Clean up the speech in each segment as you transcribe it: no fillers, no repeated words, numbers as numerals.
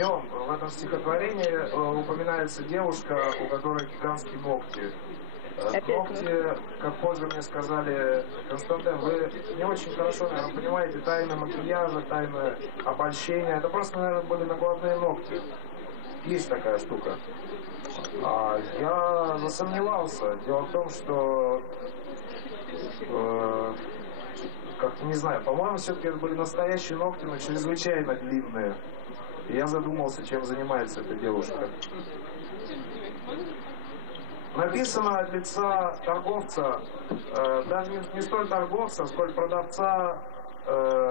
днем в этом стихотворении упоминается девушка, у которой гигантские ногти. Ногти, как позже мне сказали, Константин, вы не очень хорошо, наверное, понимаете тайны макияжа, тайны обольщения. Это просто, наверное, были накладные ногти. Есть такая штука. Я засомневался. Дело в том, что как-то не знаю, по-моему, все-таки это были настоящие ногти, но чрезвычайно длинные. И я задумался, чем занимается эта девушка. Написано от лица торговца, даже не столь торговца, сколь продавца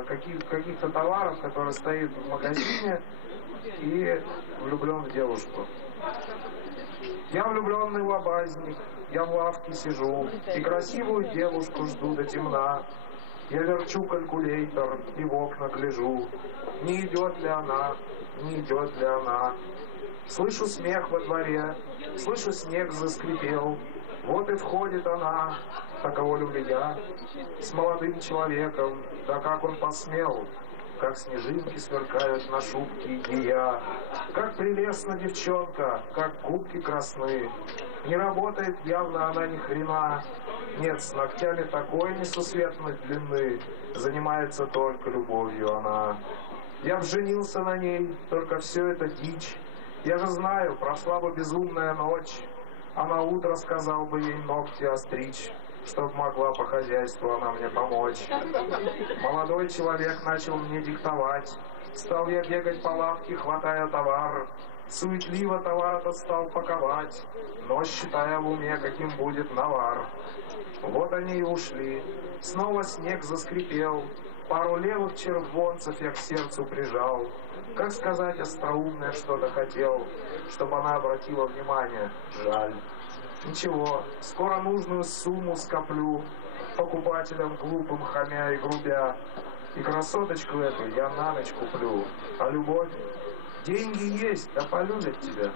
каких-то товаров, который стоит в магазине и влюблен в девушку. Я влюбленный лобазник, я в лавке сижу, и красивую девушку жду до темна. Я верчу калькулятор и в окна гляжу, не идет ли она, не идет ли она. Слышу смех во дворе, слышу, снег заскрипел. Вот и входит она, таково люблю я, с молодым человеком, да как он посмел. Как снежинки сверкают на шубке я. Как прелестна девчонка, как губки красны. Не работает явно она ни хрена. Нет, с ногтями такой несусветной длины. Занимается только любовью она. Я б женился на ней, только все это дичь. Я же знаю, прошла бы безумная ночь, а на утро сказал бы ей ногти остричь, чтоб могла по хозяйству она мне помочь. Молодой человек начал мне диктовать, стал я бегать по лавке, хватая товар. Суетливо товар этот стал паковать, но считая в уме, каким будет навар. Вот они и ушли, снова снег заскрипел, пару левых червонцев я к сердцу прижал. Как сказать, остроумное что-то хотел, чтобы она обратила внимание, жаль. Ничего, скоро нужную сумму скоплю, покупателям глупым хамя и грубя. И красоточку эту я на ночь куплю, а любовь? Деньги есть, да полюбят тебя.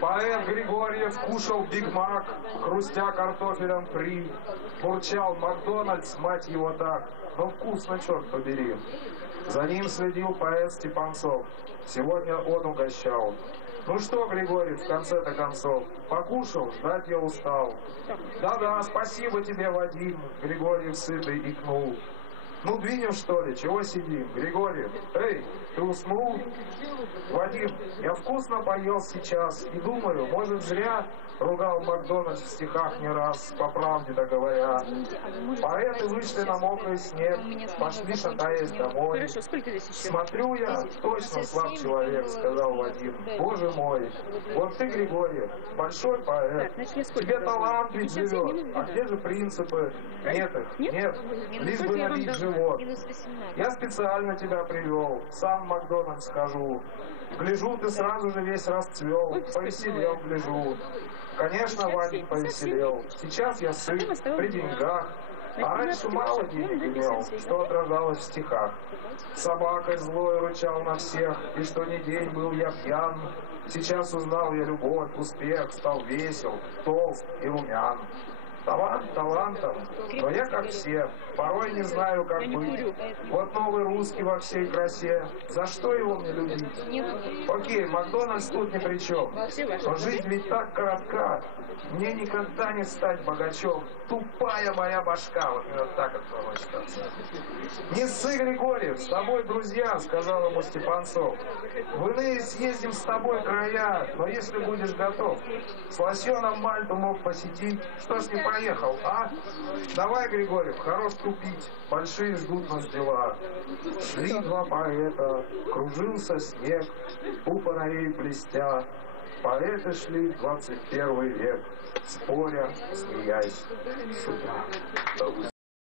Поэт Григорьев кушал Биг Мак, хрустя картофелем фри. Бурчал Макдональдс, мать его так, но вкусно, черт побери. За ним следил поэт Степанцов, сегодня он угощал. Ну что, Григорий, в конце-то концов, покушал, ждать я устал. Да-да, спасибо тебе, Вадим, Григорьев сытый икнул. Ну, двинем, что ли, чего сидим? Григорий, эй, ты уснул? Вадим, я вкусно поел сейчас и думаю, может, зря ругал Макдональдс в стихах не раз, по правде-то говоря. Поэты вышли на мокрый снег, пошли, шатаясь домой. Смотрю я, точно слаб человек, сказал Вадим. Боже мой, вот ты, Григорий, большой поэт, тебе талант ведь живет, а где же принципы? Нет их, нет, лишь бы набить живот. Я специально тебя привел, сам в Макдональдс схожу. Гляжу, ты сразу же весь расцвел, повеселел, гляжу. Конечно, Вадик повеселел. Сейчас я сыт, при деньгах. А раньше мало денег имел, что отражалось в стихах. Собакой злой рычал на всех, и что ни день был я пьян. Сейчас узнал я любовь, успех, стал весел, толст и румян. Талант талантом, но я как все, порой не знаю, как быть. Вот новый русский во всей красе, за что его мне любить? Окей, Макдональдс тут ни при чем, но жизнь ведь так коротка, мне никогда не стать богачом. Тупая моя башка, вот именно так это должно считаться. Не ссы, Григорьев, с тобой друзья, сказал ему Степанцов. В иные съездим с тобой края, но если будешь готов, с лосьоном Мальту мог посетить, что ж не поехал, а? Давай, Григорьев, хорош тупить, большие ждут нас дела. Шли два поэта, кружился снег, у фонарей блестя. Поэты шли в 21 век, споря, смеясь, шутя.